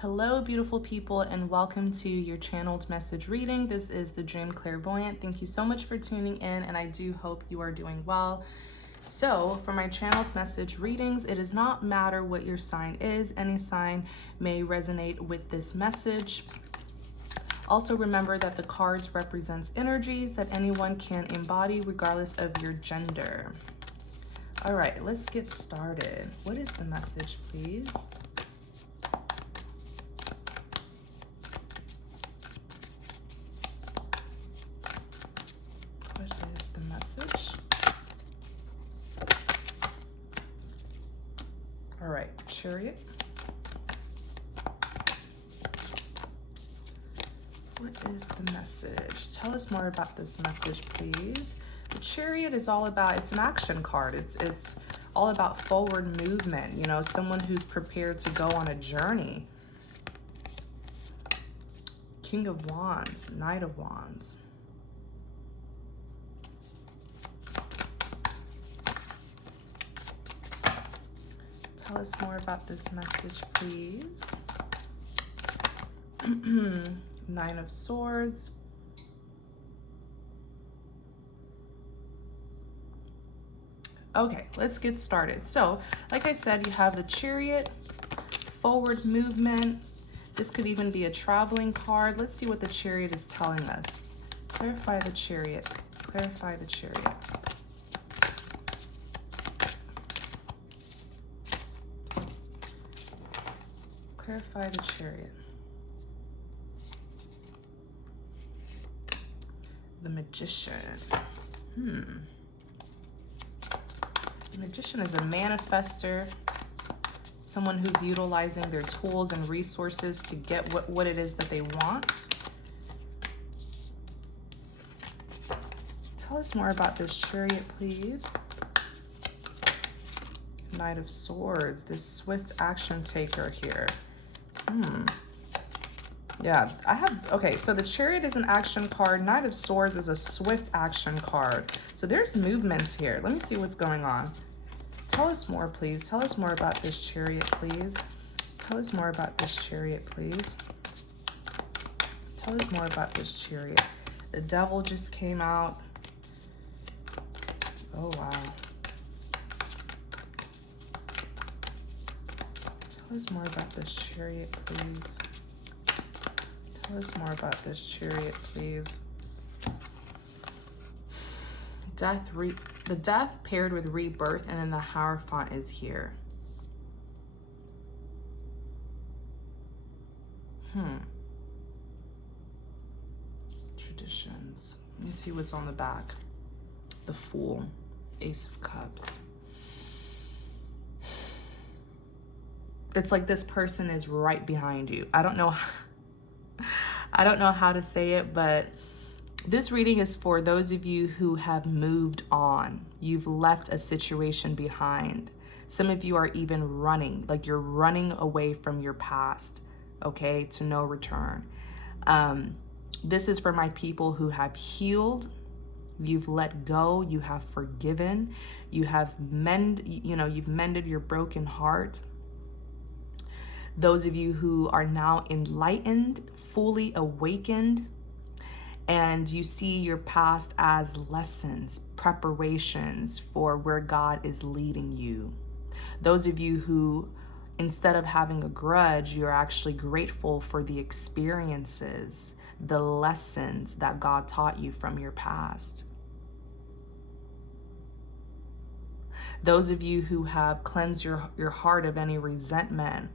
Hello, beautiful people, and welcome to your channeled message reading. This is the Dream Clairvoyant. Thank you so much for tuning in, and I do hope you are doing well. So, for my channeled message readings, it does not matter what your sign is. Any sign may resonate with this message. Also, remember that the cards represents energies that anyone can embody regardless of your gender. All right, let's get started. What is the message, please? What is the message? All right, Chariot. What is the message? Tell us more about this message, please. The Chariot is all about, it's an action card. It's all about forward movement, you know, someone who's prepared to go on a journey. King of Wands, Knight of Wands. Tell us more about this message, please. Nine of Swords. Okay, let's get started. So, like I said, you have the Chariot, forward movement. This could even be a traveling card. Let's see what the Chariot is telling us. Clarify the Chariot. Clarify the Chariot. Clarify the Chariot. The Magician. The Magician is a manifester, someone who's utilizing their tools and resources to get what it is that they want. Tell us more about this Chariot, please. Knight of Swords, this swift action taker here. Yeah, okay, so the Chariot is an action card. Knight of Swords is a swift action card. So there's movements here. Let me see what's going on. Tell us more, please. Tell us more about this Chariot, please. Tell us more about this Chariot, please. Tell us more about this Chariot. The Devil just came out. Oh, wow. Tell us more about this Chariot, please. Tell us more about this Chariot, please. The death paired with rebirth, and then the Hierophant is here. Traditions. Let me see what's on the back. The Fool. Ace of Cups. It's like this person is right behind you. I don't know how to say it, but this reading is for those of you who have moved on. You've left a situation behind. Some of you are even running, like you're running away from your past, okay, to no return. This is for my people who have healed. You've let go, you have forgiven, you've mended your broken heart. Those of you who are now enlightened, fully awakened, and you see your past as lessons, preparations for where God is leading you. Those of you who, instead of having a grudge, you're actually grateful for the experiences, the lessons that God taught you from your past. Those of you who have cleansed your heart of any resentment,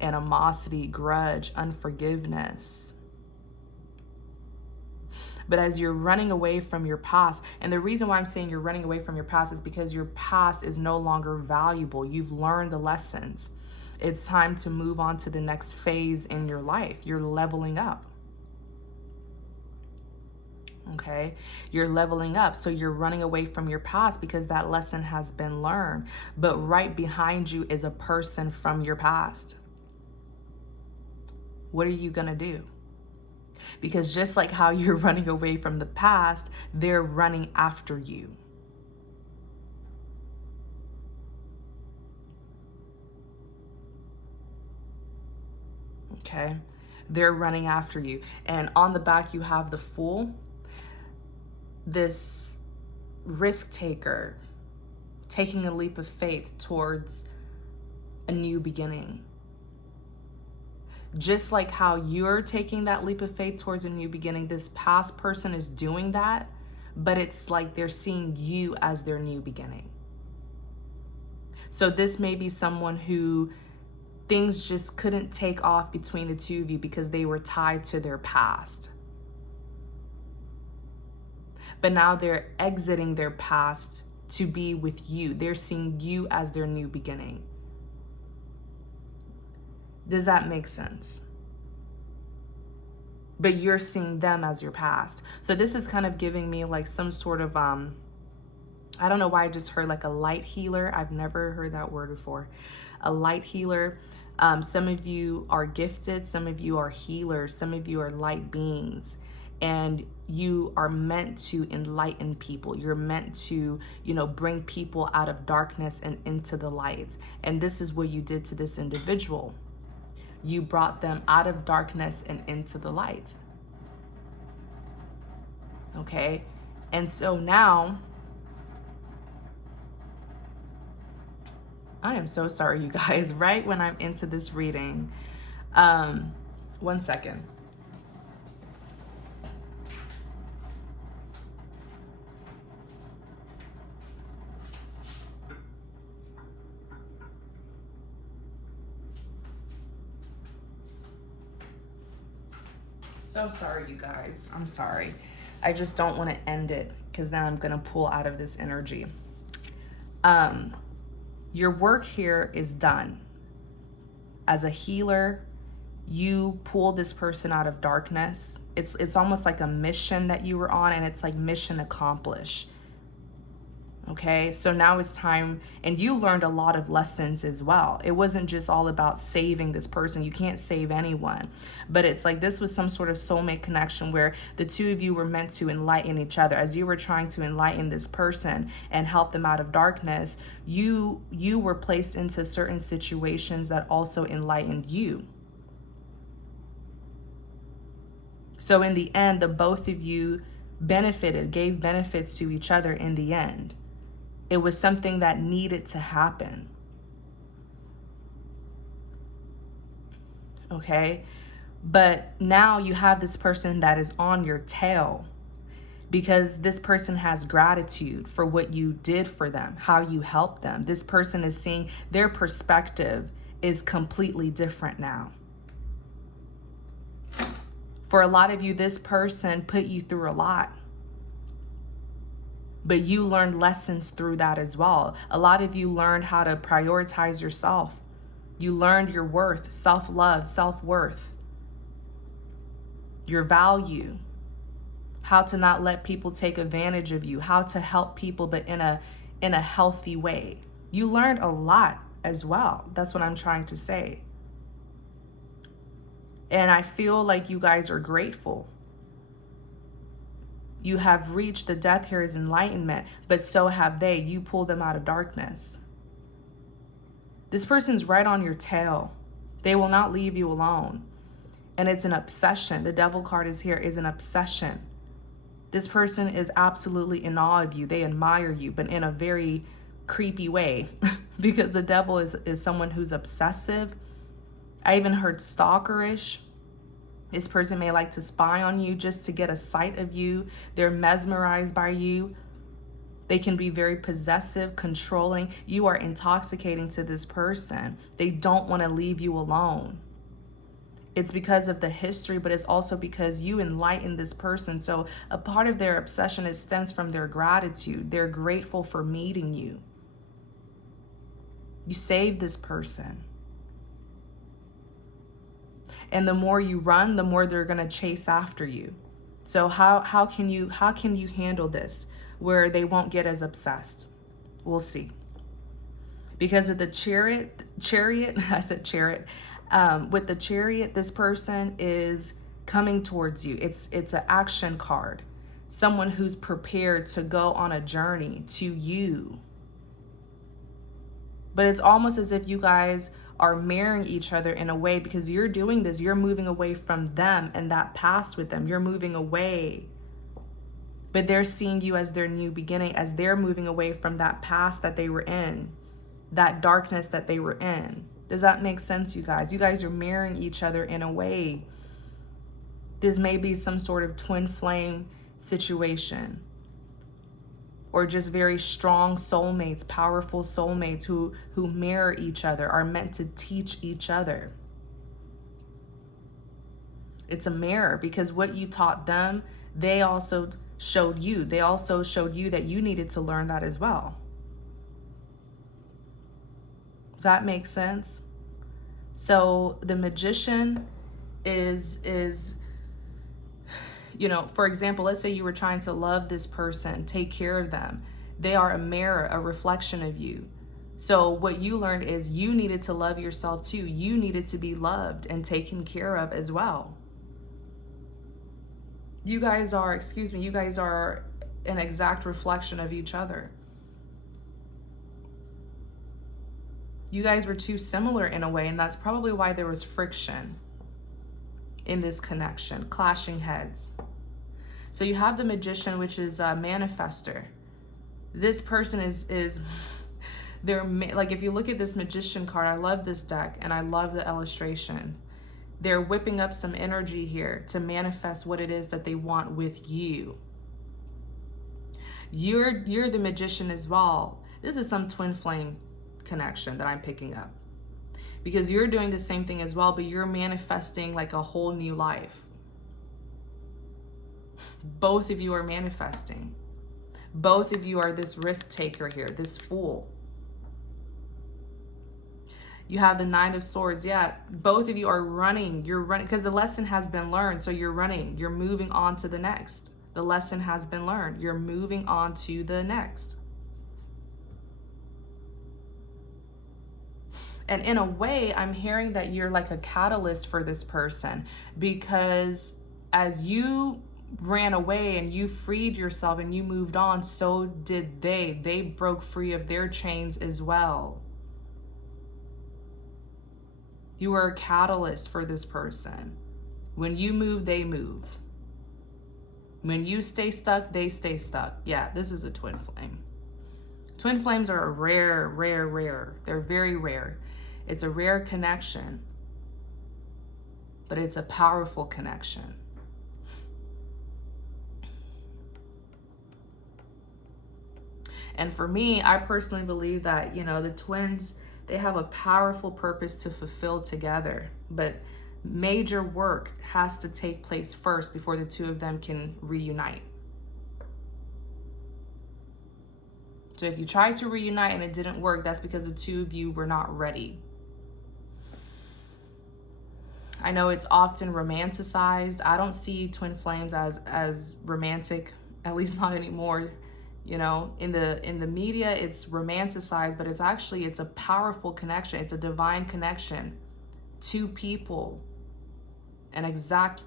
animosity, grudge, unforgiveness. But as you're running away from your past, and the reason why I'm saying you're running away from your past is because your past is no longer valuable. You've learned the lessons. It's time to move on to the next phase in your life. You're leveling up. Okay, you're leveling up. So you're running away from your past because that lesson has been learned. But right behind you is a person from your past. What are you going to do? Because just like how you're running away from the past, they're running after you. Okay? They're running after you. And on the back, you have the Fool, this risk taker, taking a leap of faith towards a new beginning. Just like how you're taking that leap of faith towards a new beginning, this past person is doing that, but it's like they're seeing you as their new beginning. So this may be someone who things just couldn't take off between the two of you because they were tied to their past. But now they're exiting their past to be with you. They're seeing you as their new beginning. Does that make sense? But you're seeing them as your past. So this is kind of giving me like some sort of, I don't know why I just heard like a light healer. I've never heard that word before. A light healer. Some of you are gifted. Some of you are healers. Some of you are light beings. And you are meant to enlighten people. You're meant to, bring people out of darkness and into the light. And this is what you did to this individual. You brought them out of darkness and into the light. Okay? And so now, I am so sorry, you guys. Right when I'm into this reading, 1 second. So sorry, you guys. I'm sorry. I just don't want to end it because then I'm going to pull out of this energy. Your work here is done. As a healer, you pulled this person out of darkness. It's almost like a mission that you were on, and it's like mission accomplished. Okay, so now it's time, and you learned a lot of lessons as well. It wasn't just all about saving this person. You can't save anyone, but it's like this was some sort of soulmate connection where the two of you were meant to enlighten each other. As you were trying to enlighten this person and help them out of darkness, you were placed into certain situations that also enlightened you. So in the end, the both of you gave benefits to each other in the end. It was something that needed to happen. Okay? But now you have this person that is on your tail because this person has gratitude for what you did for them, how you helped them. This person is seeing their perspective is completely different now. For a lot of you, this person put you through a lot. But you learned lessons through that as well. A lot of you learned how to prioritize yourself. You learned your worth, self-love, self-worth, your value, how to not let people take advantage of you, how to help people, but in a healthy way. You learned a lot as well. That's what I'm trying to say. And I feel like you guys are grateful. You have reached the death here is enlightenment, but so have they. You pulled them out of darkness. This person's right on your tail. They will not leave you alone. And it's an obsession. The devil card is here, is an obsession. This person is absolutely in awe of you. They admire you, but in a very creepy way because the devil is someone who's obsessive. I even heard stalkerish. This person may like to spy on you just to get a sight of you. They're mesmerized by you. They can be very possessive, controlling. You are intoxicating to this person. They don't want to leave you alone. It's because of the history, but it's also because you enlightened this person. So a part of their obsession stems from their gratitude. They're grateful for meeting you. You saved this person. And the more you run, the more they're going to chase after you. So how can you handle this where they won't get as obsessed? We'll see. Because with the chariot, I said chariot. With the chariot, this person is coming towards you. It's an action card. Someone who's prepared to go on a journey to you. But it's almost as if you guys are marrying each other in a way, because you're doing this, you're moving away from them and that past with them. You're moving away. But they're seeing you as their new beginning, as they're moving away from that past that they were in, that darkness that they were in. Does that make sense, you guys? You guys are marrying each other in a way. This may be some sort of twin flame situation, or just very strong soulmates, powerful soulmates who mirror each other, are meant to teach each other. It's a mirror, because what you taught them, they also showed you. They also showed you that you needed to learn that as well. Does that make sense? So the Magician is, you know, for example, let's say you were trying to love this person, take care of them. They are a mirror, a reflection of you. So what you learned is you needed to love yourself too. You needed to be loved and taken care of as well. You guys are, you guys are an exact reflection of each other. You guys were too similar in a way, and that's probably why there was friction in this connection, clashing heads. So you have the Magician, which is a manifester. This person is they're like, if you look at this Magician card, I love this deck and I love the illustration. They're whipping up some energy here to manifest what it is that they want with you. You're the Magician as well. This is some twin flame connection that I'm picking up, because you're doing the same thing as well, but you're manifesting like a whole new life. Both of you are manifesting. Both of you are this risk taker here, this fool. You have the Nine of Swords. Yeah, both of you are running. You're running because the lesson has been learned. So you're running. You're moving on to the next. The lesson has been learned. You're moving on to the next. And in a way, I'm hearing that you're like a catalyst for this person, because as you ran away and you freed yourself and you moved on, so did they. They broke free of their chains as well. You are a catalyst for this person. When you move, they move. When you stay stuck, they stay stuck. Yeah, this is a twin flame. Twin flames are a rare. They're very rare. It's a rare connection, but it's a powerful connection. And for me, I personally believe that, you know, the twins, they have a powerful purpose to fulfill together, but major work has to take place first before the two of them can reunite. So if you tried to reunite and it didn't work, that's because the two of you were not ready. I know it's often romanticized. I don't see twin flames as romantic, at least not anymore. You know, in the media, it's romanticized, but it's a powerful connection. It's a divine connection. Two people, an exact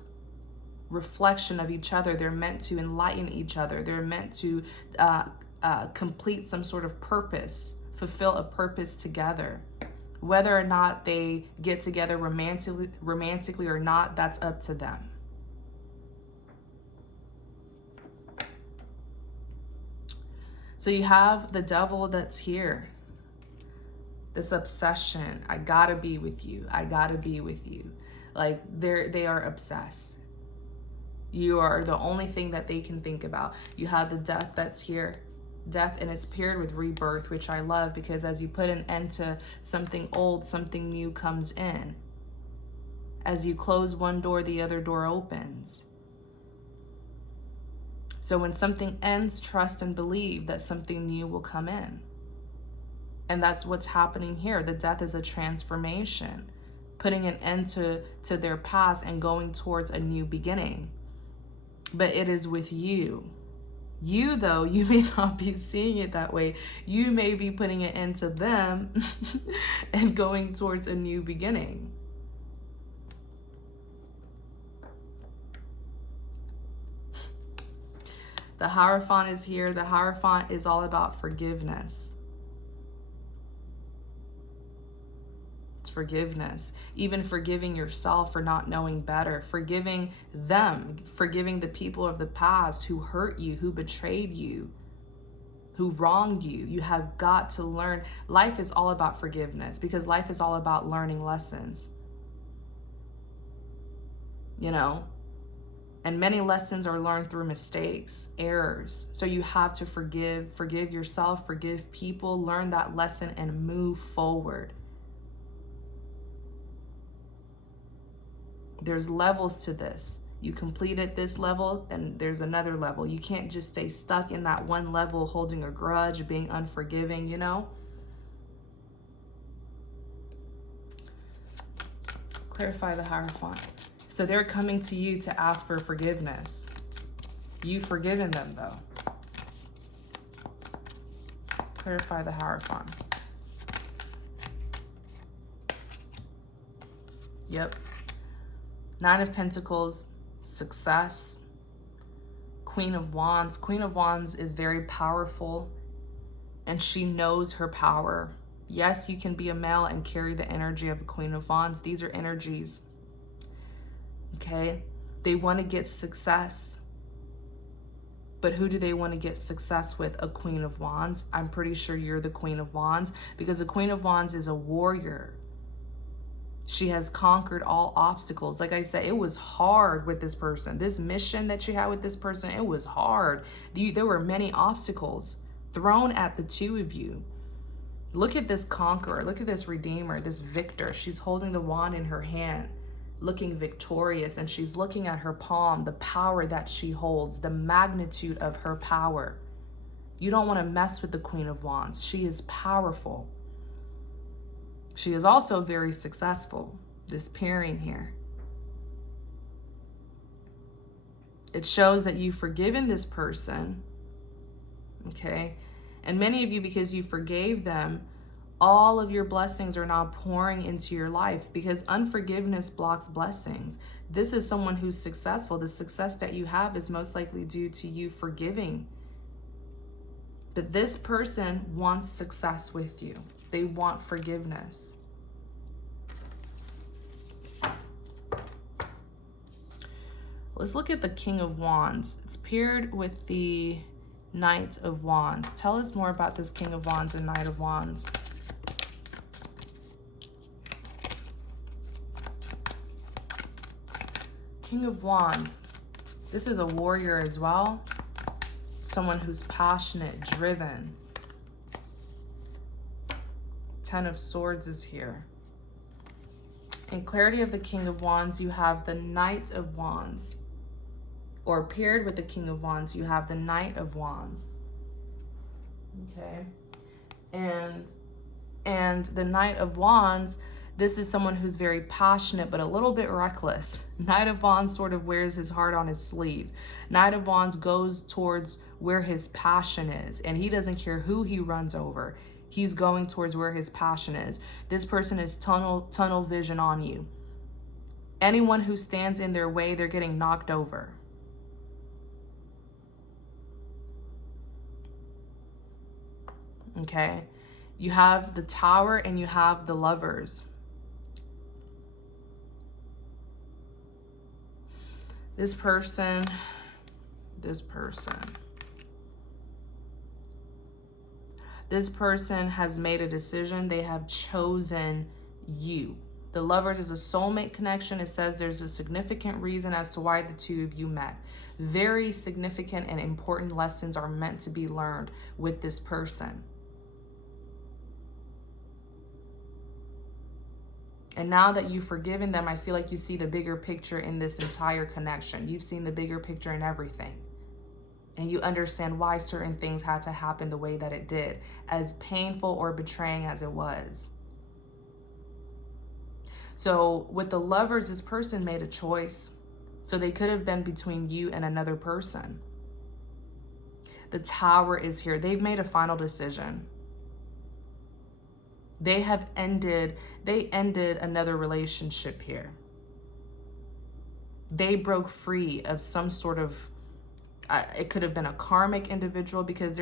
reflection of each other. They're meant to enlighten each other. They're meant to complete some sort of purpose, fulfill a purpose together. Whether or not they get together romantically or not, that's up to them. So you have the Devil that's here. This obsession. I gotta be with you. I gotta be with you. Like they are obsessed. You are the only thing that they can think about. You have the Death that's here. Death, and it's paired with rebirth, which I love, because as you put an end to something old, something new comes in. As you close one door, the other door opens. So when something ends, trust and believe that something new will come in. And that's what's happening here. The Death is a transformation, putting an end to their past and going towards a new beginning. But it is with you. You, though, you may not be seeing it that way. You may be putting an end to them and going towards a new beginning. The Hierophant is here. The Hierophant is all about forgiveness. It's forgiveness, even forgiving yourself for not knowing better, forgiving them, forgiving the people of the past who hurt you, who betrayed you, who wronged you. You have got to learn. Life is all about forgiveness because life is all about learning lessons, you know? And many lessons are learned through mistakes, errors. So you have to forgive yourself, forgive people, learn that lesson and move forward. There's levels to this. You completed this level, then there's another level. You can't just stay stuck in that one level, holding a grudge, being unforgiving, you know? Clarify the Hierophant. So they're coming to you to ask for forgiveness. You've forgiven them, though. Clarify the Hierophant. Yep. Nine of Pentacles, success. Queen of Wands. Queen of Wands is very powerful, and she knows her power. Yes, you can be a male and carry the energy of a Queen of Wands. These are energies. Okay, they want to get success, but who do they want to get success with? A Queen of Wands. I'm pretty sure you're the Queen of Wands because a Queen of Wands is a warrior. She has conquered all obstacles. Like I said, it was hard with this person. This mission that you had with this person, it was hard. There were many obstacles thrown at the two of you. Look at this conqueror. Look at this redeemer, this victor. She's holding the wand in her hand, looking victorious, and she's looking at her palm, the power that she holds, the magnitude of her power. You don't want to mess with the Queen of Wands. She is powerful. She is also very successful, this pairing here. It shows that you've forgiven this person, okay? And many of you, because you forgave them, all of your blessings are now pouring into your life because unforgiveness blocks blessings. This is someone who's successful. The success that you have is most likely due to you forgiving. But this person wants success with you. They want forgiveness. Let's look at the King of Wands. It's paired with the Knight of Wands. Tell us more about this King of Wands and Knight of Wands. King of Wands. This is a warrior as well. Someone who's passionate, driven. Ten of Swords is here. In clarity of the King of Wands, you have the Knight of Wands. Or paired with the King of Wands, you have the Knight of Wands. Okay. And the Knight of Wands, this is someone who's very passionate, but a little bit reckless. Knight of Wands sort of wears his heart on his sleeves. Knight of Wands goes towards where his passion is, and he doesn't care who he runs over. He's going towards where his passion is. This person is tunnel vision on you. Anyone who stands in their way, they're getting knocked over. Okay? You have the Tower and you have the Lovers. This person has made a decision. They have chosen you. The Lovers is a soulmate connection. It says there's a significant reason as to why the two of you met. Very significant and important lessons are meant to be learned with this person. And now that you've forgiven them, I feel like you see the bigger picture in this entire connection. You've seen the bigger picture in everything. And you understand why certain things had to happen the way that it did, as painful or betraying as it was. So with the Lovers, this person made a choice. So they could have been between you and another person. The Tower is here. They've made a final decision. They ended another relationship here. They broke free of some sort of, it could have been a karmic individual, because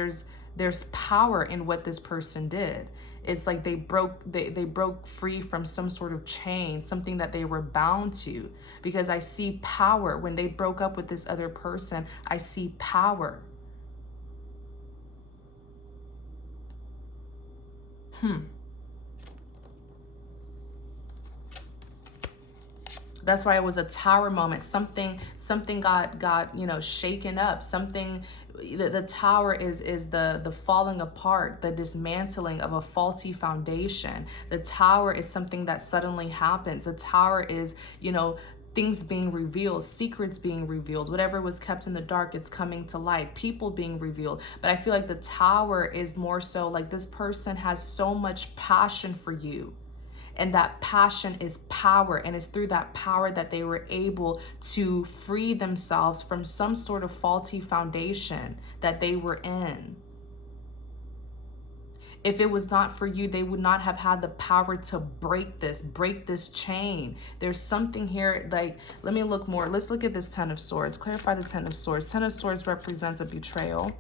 there's power in what this person did. It's like they broke free from some sort of chain, something that they were bound to. Because I see power. When they broke up with this other person, I see power. That's why it was a tower moment. Something got shaken up. Something, the tower is the falling apart, the dismantling of a faulty foundation. The tower is something that suddenly happens. The tower is, things being revealed, secrets being revealed, whatever was kept in the dark, it's coming to light, people being revealed. But I feel like the tower is more so like this person has so much passion for you. And that passion is power. And it's through that power that they were able to free themselves from some sort of faulty foundation that they were in. If it was not for you, they would not have had the power to break this chain. There's something here, like, let me look more. Let's look at this Ten of Swords. Clarify the Ten of Swords. Ten of Swords represents a betrayal.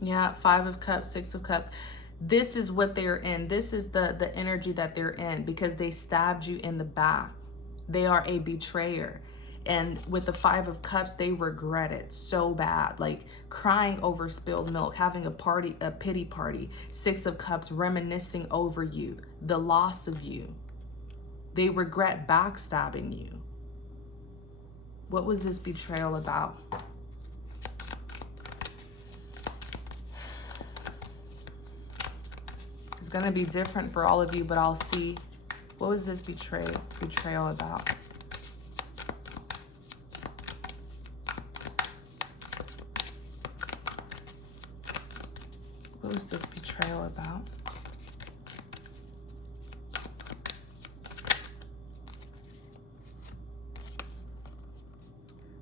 Yeah, Five of Cups, Six of Cups. This is what they're in. This is the energy that they're in because they stabbed you in the back. They are a betrayer. And with the Five of Cups, they regret it so bad, like crying over spilled milk, having a pity party. Six of Cups, reminiscing over you, the loss of you. They regret backstabbing you. What was this betrayal about? It's going to be different for all of you, but I'll see. What was this betrayal about? What was this betrayal about?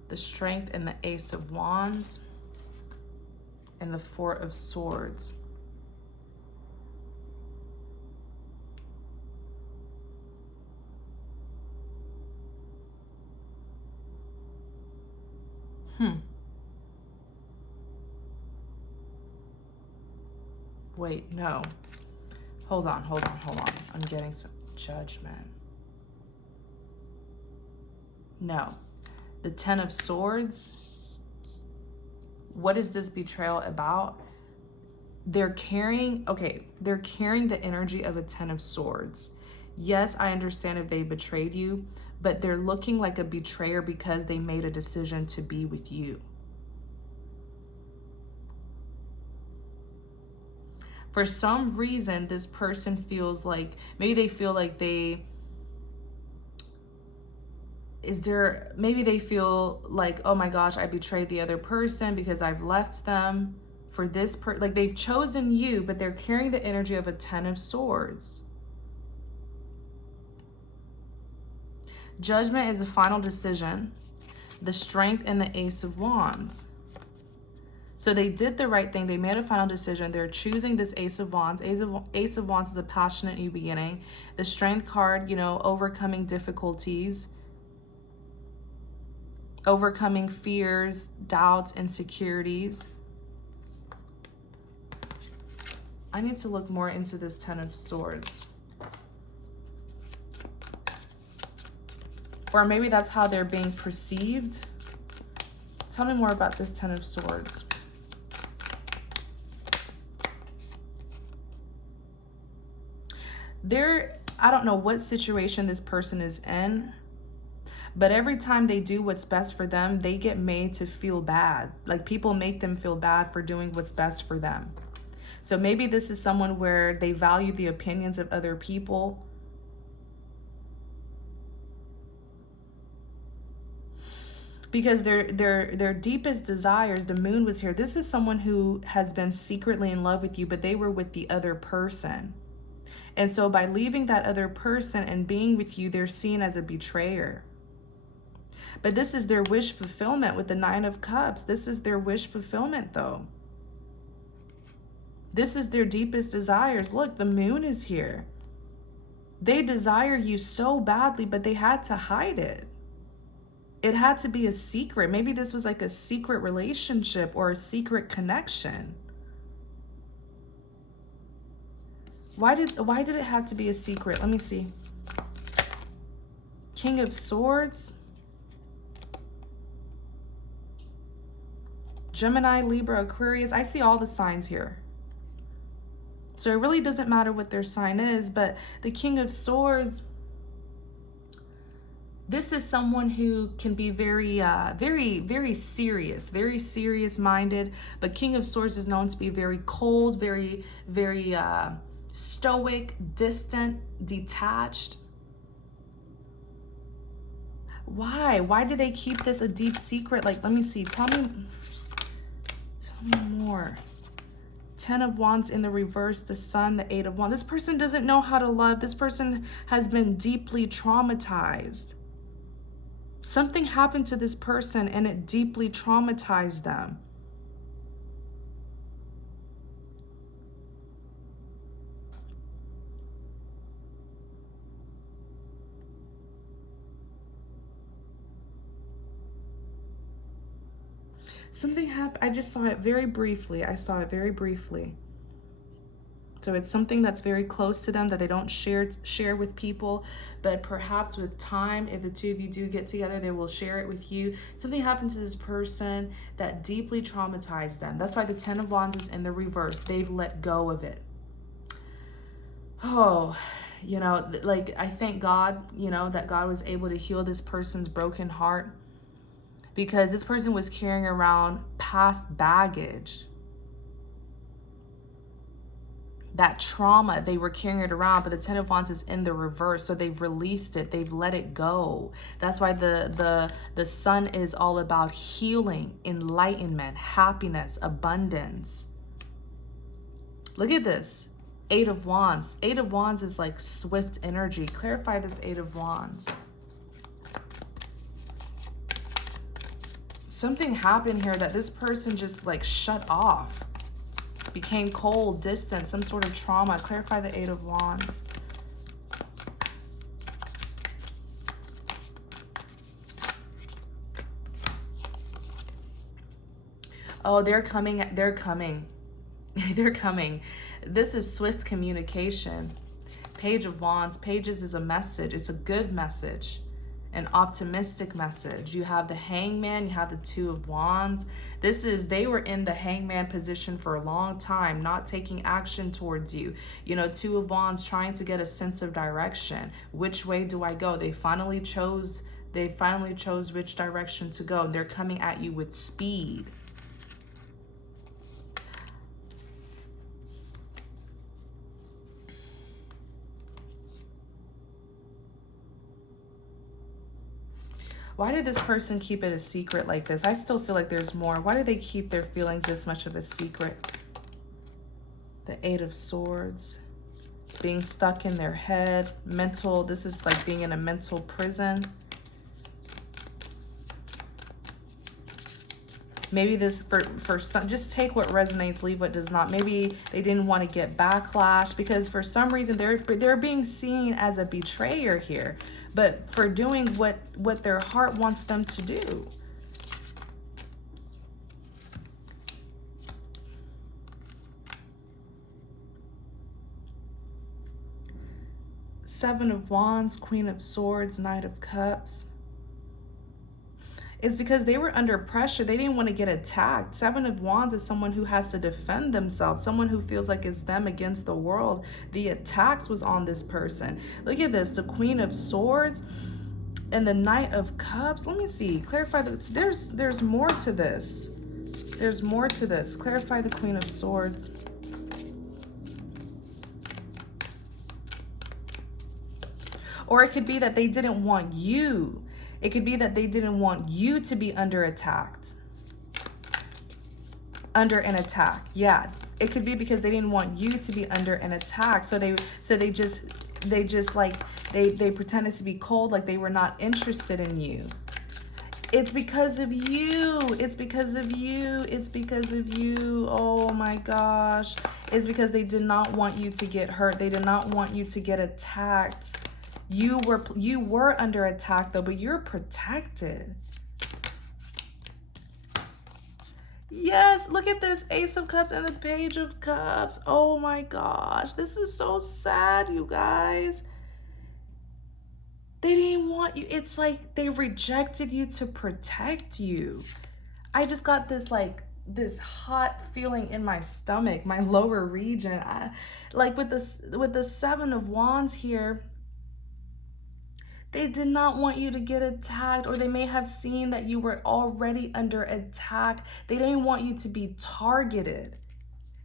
The Strength and the Ace of Wands and the Four of Swords. Wait, no. Hold on. I'm getting some Judgment. No. The Ten of Swords. What is this betrayal about? They're carrying the energy of a Ten of Swords. Yes, I understand if they betrayed you, but they're looking like a betrayer because they made a decision to be with you. For some reason, this person feels like, maybe they feel like maybe they feel like, oh my gosh, I betrayed the other person because I've left them for this like they've chosen you, but they're carrying the energy of a Ten of Swords. Judgment is a final decision. The Strength and the Ace of Wands. So they did the right thing. They made a final decision. They're choosing this Ace of Wands. Ace of Wands is a passionate new beginning. The Strength card, overcoming difficulties, overcoming fears, doubts, insecurities. I need to look more into this Ten of Swords. Or maybe that's how they're being perceived. Tell me more about this Ten of Swords. I don't know what situation this person is in, but every time they do what's best for them, they get made to feel bad. Like people make them feel bad for doing what's best for them. So maybe this is someone where they value the opinions of other people. Because their deepest desires, the Moon was here. This is someone who has been secretly in love with you, but they were with the other person. And so by leaving that other person and being with you, they're seen as a betrayer. But this is their wish fulfillment with the Nine of Cups. This is their wish fulfillment, though. This is their deepest desires. Look, the moon is here. They desire you so badly, but they had to hide it. It had to be a secret. Maybe this was like a secret relationship or a secret connection. Why did it have to be a secret? Let me see. King of Swords. Gemini, Libra, Aquarius. I see all the signs here. So it really doesn't matter what their sign is, but the King of Swords, this is someone who can be very serious minded, but King of Swords is known to be very cold, very stoic, distant, detached. Why do they keep this a deep secret? Like, let me see. Tell me more. 10 of Wands in the reverse, the Sun, the 8 of Wands. This person doesn't know how to love. This person has been deeply traumatized. Something happened to this person and it deeply traumatized them. Something happened. I just saw it very briefly. So it's something that's very close to them that they don't share with people, but perhaps with time, if the two of you do get together, they will share it with you. Something happened to this person that deeply traumatized them. That's why the 10 of Wands is in the reverse. They've let go of it. Oh, like I thank God, that God was able to heal this person's broken heart, because this person was carrying around past baggage. That trauma, they were carrying it around, but the 10 of Wands is in the reverse. So they've released it. They've let it go. That's why the Sun is all about healing, enlightenment, happiness, abundance. Look at this. 8 of Wands. 8 of Wands is like swift energy. Clarify this 8 of Wands. Something happened here that this person just like shut off. Became cold, distant, some sort of trauma. Clarify the 8 of Wands. Oh, they're coming. They're coming. They're coming. This is swift communication. Page of Wands. Pages is a message. It's a good message. An optimistic message. You have the Hangman, you have the 2 of Wands. They were in the Hangman position for a long time, not taking action towards you. 2 of Wands, trying to get a sense of direction. Which way do I go? They finally chose which direction to go. They're coming at you with speed. Why did this person keep it a secret like this? I still feel like there's more. Why do they keep their feelings this much of a secret? The 8 of Swords. Being stuck in their head. Mental. This is like being in a mental prison. Maybe this, for some, just take what resonates, leave what does not. Maybe they didn't want to get backlash because for some reason they're being seen as a betrayer here. But for doing what their heart wants them to do. Seven of Wands, Queen of Swords, Knight of Cups. It's because they were under pressure. They didn't want to get attacked. 7 of Wands is someone who has to defend themselves, someone who feels like it's them against the world. The attacks was on this person. Look at this, the Queen of Swords and the Knight of Cups. Let me see. Clarify there's more to this. There's more to this. Clarify the Queen of Swords. Or it could be that they didn't want you. It could be that they didn't want you to be under an attack. Yeah, it could be because they didn't want you to be under an attack. So they pretended to be cold, like they were not interested in you. It's because of you. It's because of you. It's because of you. Oh my gosh. It's because they did not want you to get hurt. They did not want you to get attacked. You were under attack though, but you're protected. Yes, look at this Ace of Cups and the Page of Cups. Oh my gosh. This is so sad, you guys. They didn't want you. It's like they rejected you to protect you. I just got this this hot feeling in my stomach, my lower region. Like with the Seven of Wands here, they did not want you to get attacked, or they may have seen that you were already under attack. They didn't want you to be targeted.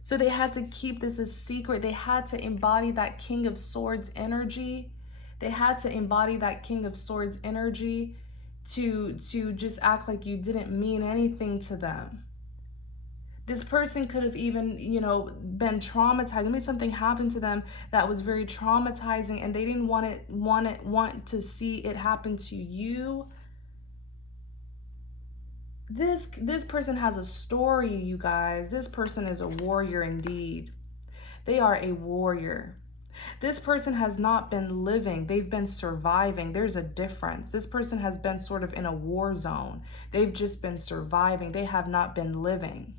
So they had to keep this a secret. They had to embody that King of Swords energy. They had to embody that King of Swords energy to just act like you didn't mean anything to them. This person could have even, been traumatized. Maybe something happened to them that was very traumatizing, and they didn't want to see it happen to you. This person has a story, you guys. This person is a warrior indeed. They are a warrior. This person has not been living. They've been surviving. There's a difference. This person has been sort of in a war zone. They've just been surviving. They have not been living.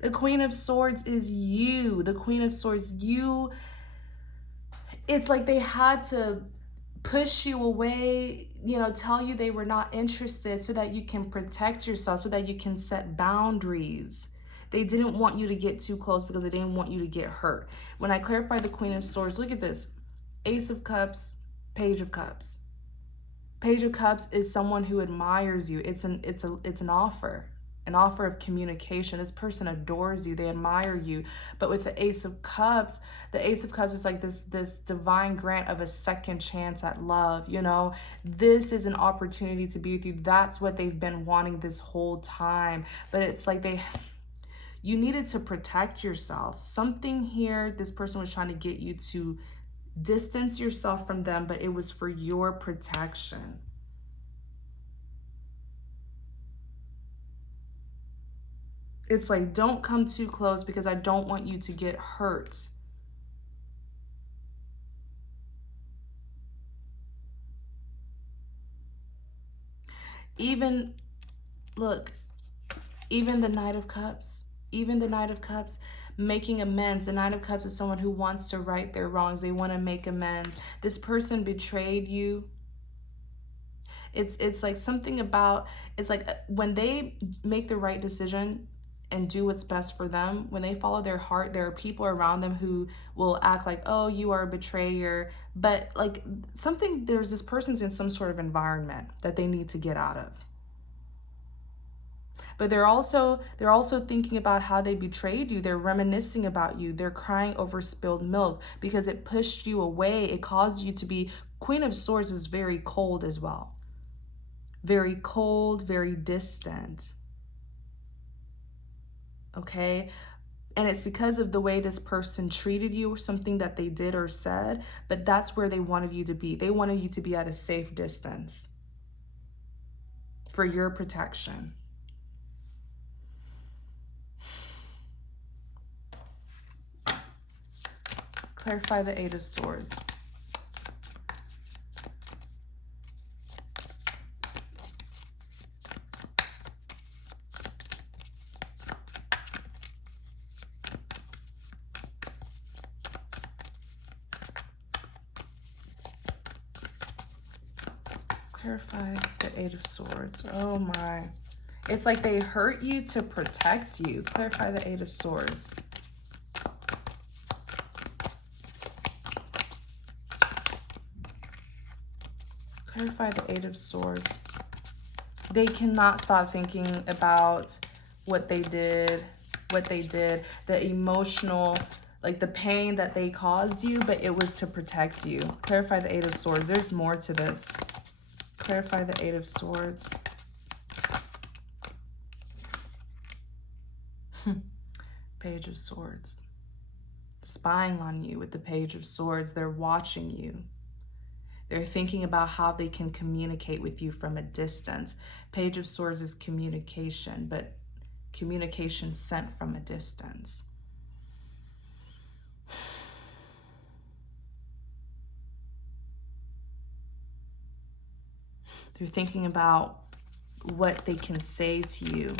The Queen of Swords is you. The Queen of Swords, you. It's like they had to push you away, tell you they were not interested so that you can protect yourself, so that you can set boundaries. They didn't want you to get too close because they didn't want you to get hurt. When I clarify the Queen of Swords, look at this. Ace of Cups, Page of Cups. Page of Cups is someone who admires you. It's an offer of communication. This person adores you. They admire you. But with the Ace of Cups is like this divine grant of a second chance at love. This is an opportunity to be with you. That's what they've been wanting this whole time. But it's like you needed to protect yourself. Something here, this person was trying to get you to distance yourself from them, but it was for your protection. It's like, don't come too close because I don't want you to get hurt. Even the Knight of Cups, making amends. The Knight of Cups is someone who wants to right their wrongs. They want to make amends. This person betrayed you. It's like something about, it's like when they make the right decision and do what's best for them, when they follow their heart, there are people around them who will act like, oh, you are a betrayer. But like there's this person's in some sort of environment that they need to get out of. But they're also thinking about how they betrayed you. They're reminiscing about you. They're crying over spilled milk because it pushed you away. It caused you to be, Queen of Swords is very cold as well. Very cold, very distant. Okay? And it's because of the way this person treated you or something that they did or said, but that's where they wanted you to be. They wanted you to be at a safe distance for your protection. Clarify the Eight of Swords. Clarify the Eight of Swords. Oh my. It's like they hurt you to protect you. Clarify the Eight of Swords. Clarify the Eight of Swords. They cannot stop thinking about what they did, the emotional, like the pain that they caused you, but it was to protect you. Clarify the Eight of Swords. There's more to this. Clarify the Eight of Swords. Page of Swords. Spying on you with the Page of Swords. They're watching you. They're thinking about how they can communicate with you from a distance. Page of Swords is communication, but communication sent from a distance. They're thinking about what they can say to you.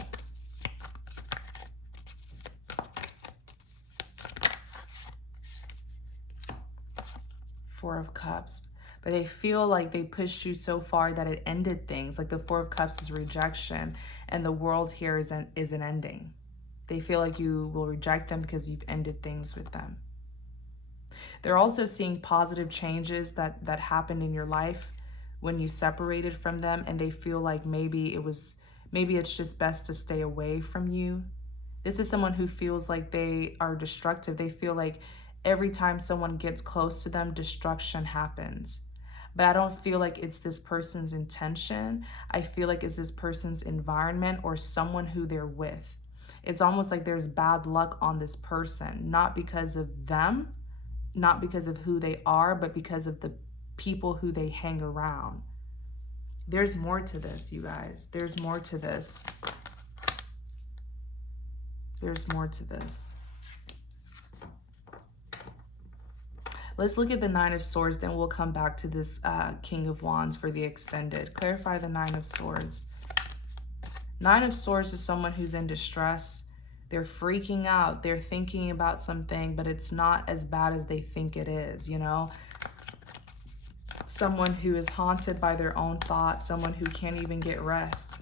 Four of Cups. But they feel like they pushed you so far that it ended things. Like the Four of Cups is rejection, and the World here is an ending. They feel like you will reject them because you've ended things with them. They're also seeing positive changes that happened in your life when you separated from them, and they feel like maybe it's just best to stay away from you. This is someone who feels like they are destructive. They feel like every time someone gets close to them, destruction happens. But I don't feel like it's this person's intention. I feel like it's this person's environment or someone who they're with. It's almost like there's bad luck on this person, not because of them, not because of who they are, but because of the people who they hang around. There's more to this, you guys. There's more to this. There's more to this. Let's look at the Nine of Swords, then we'll come back to this King of Wands for the extended. Clarify the Nine of Swords. Nine of Swords is someone who's in distress. They're freaking out. They're thinking about something, but it's not as bad as they think it is, you know? Someone who is haunted by their own thoughts, someone who can't even get rest.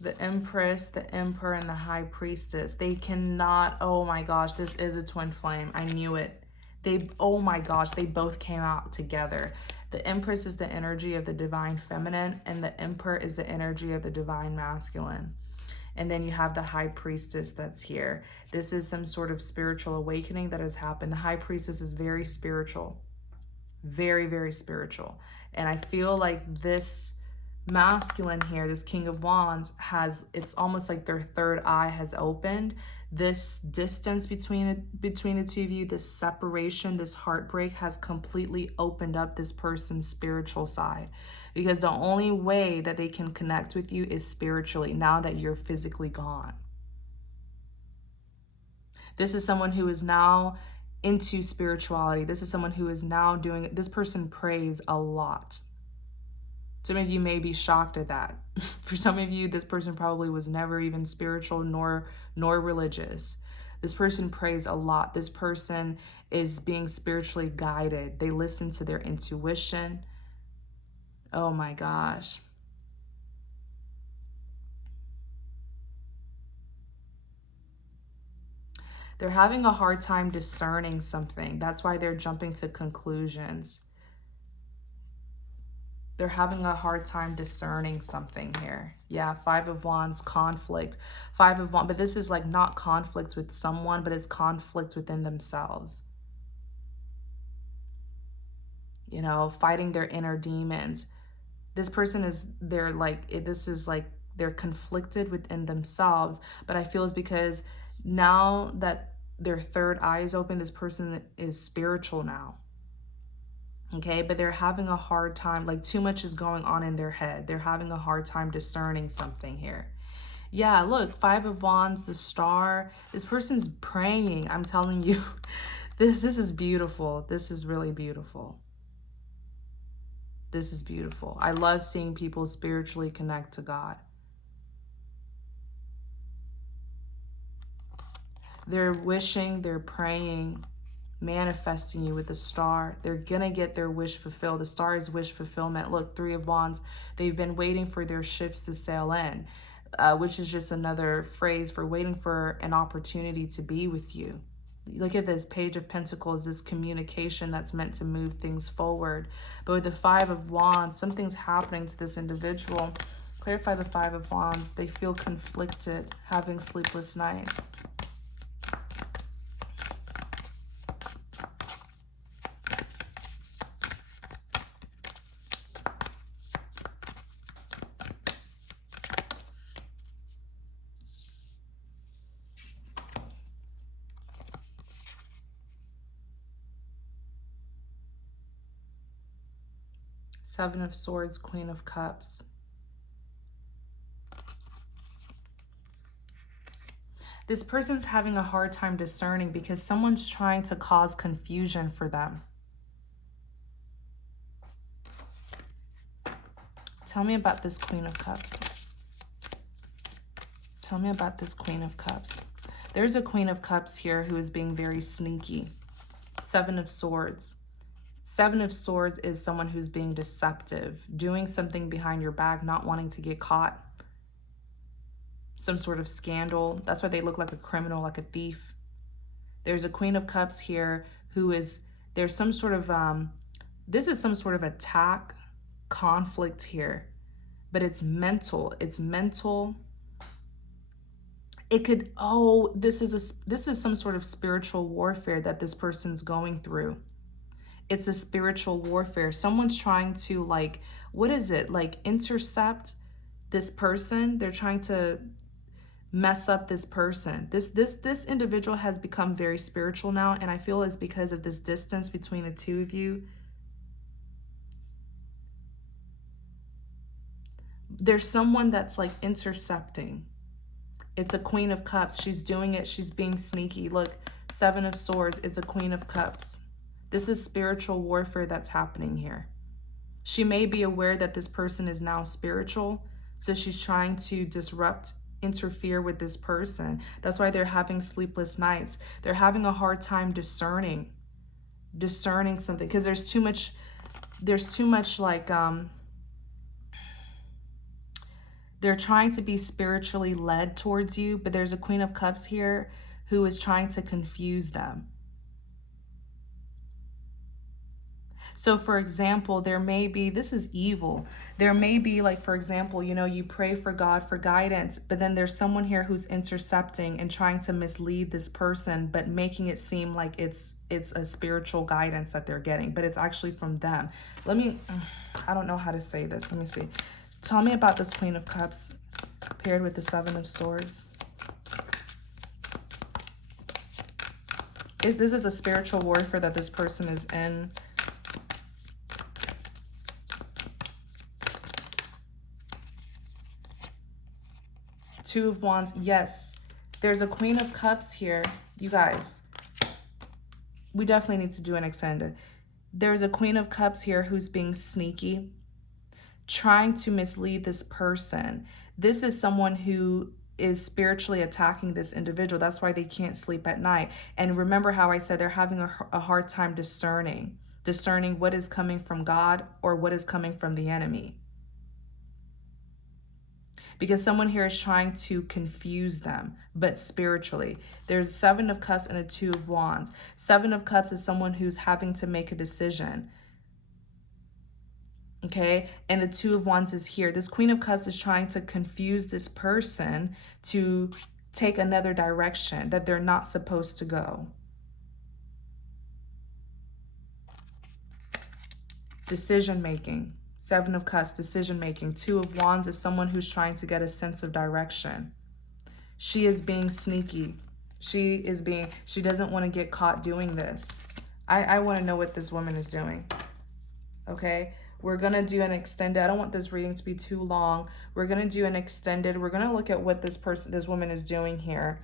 The Empress, the Emperor, and the High Priestess. They cannot, oh my gosh, this is a twin flame. I knew it. Oh my gosh, they both came out together. The Empress is the energy of the divine feminine, and the Emperor is the energy of the divine masculine. And then you have the High Priestess that's here. This is some sort of spiritual awakening that has happened. The High Priestess is very spiritual. Very, very spiritual. And I feel like this masculine here, this King of Wands, it's almost like their third eye has opened. This distance between the two of you, this separation, this heartbreak has completely opened up this person's spiritual side, because the only way that they can connect with you is spiritually now that you're physically gone. This is someone who is now into spirituality. This is someone who is now this person prays a lot. Some of you may be shocked at that. For some of you, this person probably was never even spiritual nor religious. This person prays a lot. This person is being spiritually guided. They listen to their intuition. Oh my gosh. They're having a hard time discerning something. That's why they're jumping to conclusions. They're having a hard time discerning something here. Yeah, Five of Wands, conflict. Five of Wands, but this is like not conflicts with someone, but it's conflict within themselves. You know, fighting their inner demons. This person they're conflicted within themselves, but I feel it's because now that their third eye is open, this person is spiritual now. Okay, but they're having a hard time, like too much is going on in their head. They're having a hard time discerning something here. Yeah, look, Five of Wands, the Star. This person's praying. I'm telling you, this is beautiful. This is really beautiful. This is beautiful. I love seeing people spiritually connect to God. They're wishing, they're praying, manifesting you with the Star. They're gonna get their wish fulfilled. The Star is wish fulfillment. Look, Three of Wands. They've been waiting for their ships to sail in, which is just another phrase for waiting for an opportunity to be with you. Look at this Page of Pentacles, this communication that's meant to move things forward. But with the Five of Wands, something's happening to this individual Clarify the Five of Wands. They feel conflicted, having sleepless nights. Seven of Swords, Queen of Cups. This person's having a hard time discerning because someone's trying to cause confusion for them. Tell me about this Queen of Cups. Tell me about this Queen of Cups. There's a Queen of Cups here who is being very sneaky. Seven of Swords. Seven of Swords is someone who's being deceptive, doing something behind your back, not wanting to get caught. Some sort of scandal. That's why they look like a criminal, like a thief. There's a Queen of Cups here who is, there's some sort of, this is some sort of attack, conflict here, but it's mental. It's mental. It could, oh, this is some sort of spiritual warfare that this person's going through. It's a spiritual warfare. Someone's trying to, like, what is it? Like, intercept this person. They're trying to mess up this person. This individual has become very spiritual now, and I feel it's because of this distance between the two of you. There's someone that's like intercepting. It's a Queen of Cups. She's doing it. She's being sneaky. Look, Seven of Swords. It's a Queen of Cups. This is spiritual warfare that's happening here. She may be aware that this person is now spiritual, so she's trying to disrupt, interfere with this person. That's why they're having sleepless nights. They're having a hard time discerning something because there's too much like, they're trying to be spiritually led towards you, but there's a Queen of Cups here who is trying to confuse them. So for example, there may be, this is evil. There may be like, for example, you know, you pray for God for guidance, but then there's someone here who's intercepting and trying to mislead this person, but making it seem like it's a spiritual guidance that they're getting, but it's actually from them. I don't know how to say this. Let me see. Tell me about this Queen of Cups paired with the Seven of Swords. This is a spiritual warfare that this person is in. Two of Wands. Yes, there's a Queen of Cups here. You guys, we definitely need to do an extended. There's a Queen of Cups here who's being sneaky, trying to mislead this person. This is someone who is spiritually attacking this individual. That's why they can't sleep at night. And remember how I said they're having a hard time discerning what is coming from God or what is coming from the enemy. Because someone here is trying to confuse them, but spiritually. There's Seven of Cups and a Two of Wands. Seven of Cups is someone who's having to make a decision. Okay, and the Two of Wands is here. This Queen of Cups is trying to confuse this person to take another direction that they're not supposed to go. Decision making. Seven of Cups, decision making. Two of Wands is someone who's trying to get a sense of direction. She is being sneaky. She doesn't want to get caught doing this. I want to know what this woman is doing. Okay, we're going to do an extended. I don't want this reading to be too long. We're going to do an extended. We're going to look at what this woman is doing here.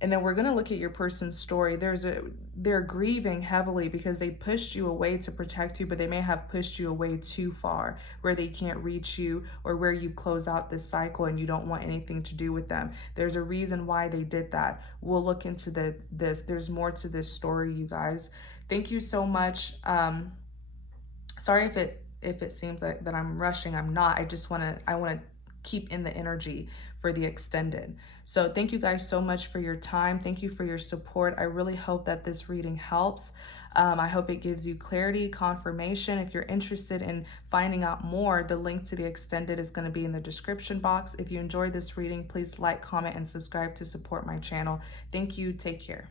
And then we're going to look at your person's story. They're grieving heavily because they pushed you away to protect you, but they may have pushed you away too far where they can't reach you or where you close out this cycle and you don't want anything to do with them. There's a reason why they did that. We'll look into this. There's more to this story, you guys. Thank you so much. Sorry if it seems that I'm rushing. I'm not. I want to keep in the energy for the extended. So thank you guys so much for your time. Thank you for your support. I really hope that this reading helps. I hope it gives you clarity, confirmation. If you're interested in finding out more, the link to the extended is going to be in the description box. If you enjoyed this reading, please like, comment, and subscribe to support my channel. Thank you. Take care.